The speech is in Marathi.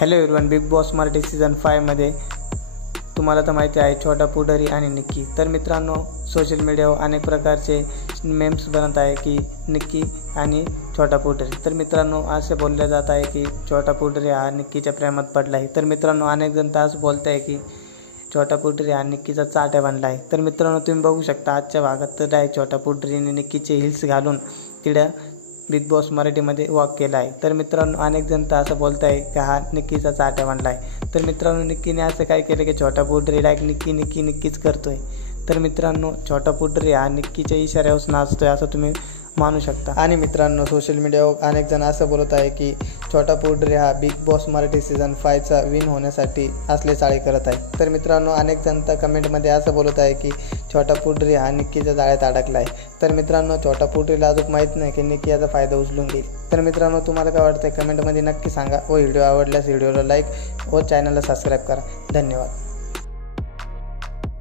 Hello everyone, big boss Marathi season 5 मध्ये तुम्हाला तर माहिती आहे छोटा पुढारी आणि निक्की। तर मित्रांनो, सोशल मीडियावर अनेक प्रकारचे मेम्स बनत आहे की निक्की आणि छोटा पुढारी। तर मित्रांनो, असे बोलले जात आहे की छोटा पुढारी हा निक्कीच्या प्रेमात पडला आहे। तर मित्रांनो, अनेक जण तर असं बोलत आहे की छोटा पुढारी हा निक्कीचा चाट्या बनला आहे। तर मित्रांनो, तुम्ही बघू शकता आजच्या भागात तर आहे छोटा पुढारीने निक्कीचे हिल्स घालून तिला बिग बॉस मराठीमध्ये वॉक केला आहे। तर मित्रांनो, अनेक जण तर असं बोलत आहे की हा निक्कीचा चाट्या बनला आहे। तर मित्रांनो, निक्कीने असं काय केलं की छोटा पुढारी डायरेक्ट निक्कीच करतोय। तर मित्रांनो, छोटा पुढारी हा निक्कीच्या इशाऱ्यावर नाचतोय असं तुम्ही मानू शकता। आणि मित्रांनो, सोशल मीडियावर अनेक जण असं बोलत आहे की छोटा पुढारी हा बिग बॉस मराठी सीझन 5 चा विन होण्यासाठी असले चाळे करत आहे। तर मित्रांनो, अनेक जण तर कमेंटमध्ये असं बोलत आहे की छोटा पुढारी हा निक्कीच्या जाळ्यात अडकला आहे। तर मित्रांनो, छोटा पुढारीला अजून माहीत नाही की निक्की याचा फायदा उचलून घेईल। तर मित्रांनो, तुम्हाला काय वाटतंय कमेंटमध्ये नक्की सांगा व व्हिडिओ आवडल्यास व्हिडिओला लाईक व चॅनलला सबस्क्राईब करा। धन्यवाद।